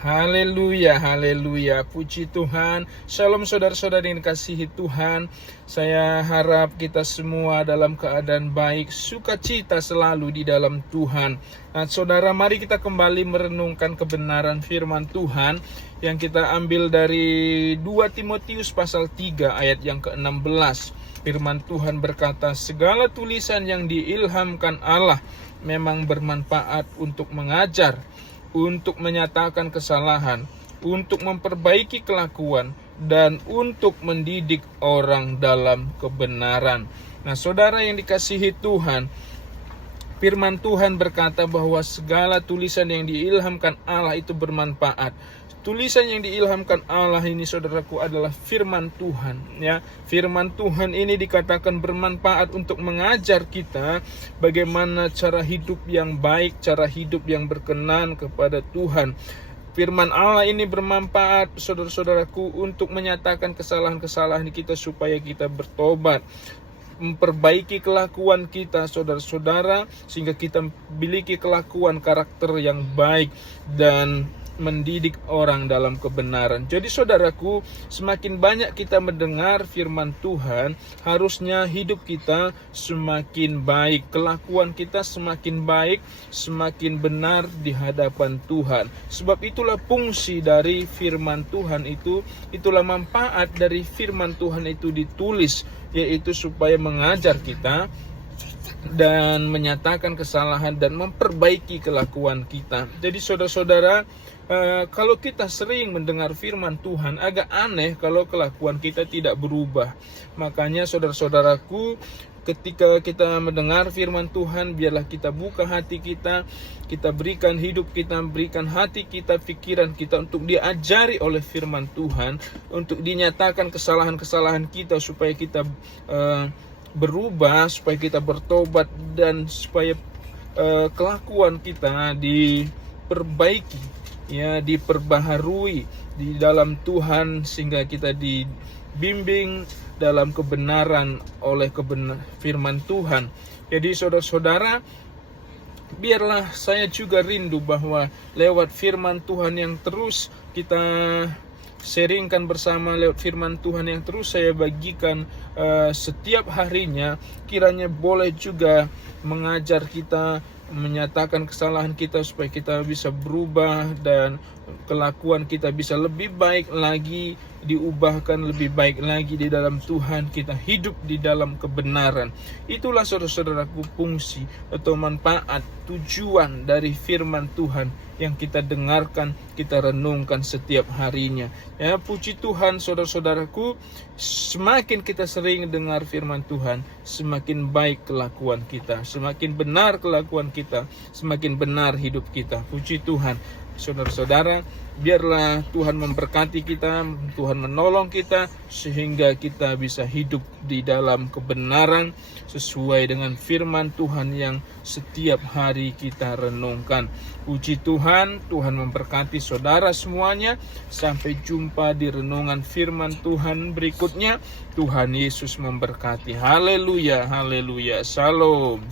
Haleluya, haleluya, puji Tuhan. Shalom saudara-saudara yang dikasihi Tuhan. Saya harap kita semua dalam keadaan baik, sukacita selalu di dalam Tuhan. Nah saudara, mari kita kembali merenungkan kebenaran firman Tuhan yang kita ambil dari 2 Timotius pasal 3 ayat yang ke-16. Firman Tuhan berkata, segala tulisan yang diilhamkan Allah memang bermanfaat untuk mengajar, untuk menyatakan kesalahan, untuk memperbaiki kelakuan, dan untuk mendidik orang dalam kebenaran. Nah saudara yang dikasihi Tuhan, firman Tuhan berkata bahwa segala tulisan yang diilhamkan Allah itu bermanfaat. Tulisan yang diilhamkan Allah ini saudaraku adalah firman Tuhan, ya. Firman Tuhan ini dikatakan bermanfaat untuk mengajar kita bagaimana cara hidup yang baik, cara hidup yang berkenan kepada Tuhan. Firman Allah ini bermanfaat saudara-saudaraku untuk menyatakan kesalahan-kesalahan kita supaya kita bertobat, memperbaiki kelakuan kita saudara-saudara sehingga kita memiliki kelakuan karakter yang baik dan mendidik orang dalam kebenaran. Jadi saudaraku, semakin banyak kita mendengar firman Tuhan, harusnya hidup kita semakin baik, kelakuan kita semakin baik, semakin benar di hadapan Tuhan. Sebab itulah fungsi dari firman Tuhan itu, itulah manfaat dari firman Tuhan itu ditulis, yaitu supaya mengajar kita dan menyatakan kesalahan dan memperbaiki kelakuan kita. Jadi saudara-saudara, kalau kita sering mendengar firman Tuhan, agak aneh kalau kelakuan kita tidak berubah. Makanya saudara-saudaraku, ketika kita mendengar firman Tuhan, biarlah kita buka hati kita, kita berikan hidup kita, berikan hati kita, pikiran kita untuk diajari oleh firman Tuhan, untuk dinyatakan kesalahan-kesalahan kita supaya kita berubah, supaya kita bertobat, dan supaya kelakuan kita diperbaiki, ya, diperbaharui di dalam Tuhan, sehingga kita dibimbing dalam kebenaran oleh firman Tuhan. Jadi saudara-saudara, biarlah saya juga rindu bahwa lewat firman Tuhan yang terus kita sharingkan bersama, lewat firman Tuhan yang terus saya bagikan setiap harinya, kiranya boleh juga mengajar kita, menyatakan kesalahan kita supaya kita bisa berubah dan kelakuan kita bisa lebih baik lagi, diubahkan lebih baik lagi di dalam Tuhan, kita hidup di dalam kebenaran. Itulah saudara-saudaraku fungsi atau manfaat, tujuan dari firman Tuhan yang kita dengarkan, kita renungkan setiap harinya. Ya, puji Tuhan saudara-saudaraku, semakin kita sering dengar firman Tuhan, semakin baik kelakuan kita, semakin benar kelakuan kita, semakin benar hidup kita. Puji Tuhan. Saudara-saudara, biarlah Tuhan memberkati kita, Tuhan menolong kita, sehingga kita bisa hidup di dalam kebenaran sesuai dengan firman Tuhan yang setiap hari kita renungkan. Puji Tuhan, Tuhan memberkati saudara semuanya. Sampai jumpa di renungan firman Tuhan berikutnya. Tuhan Yesus memberkati. Haleluya, haleluya, shalom.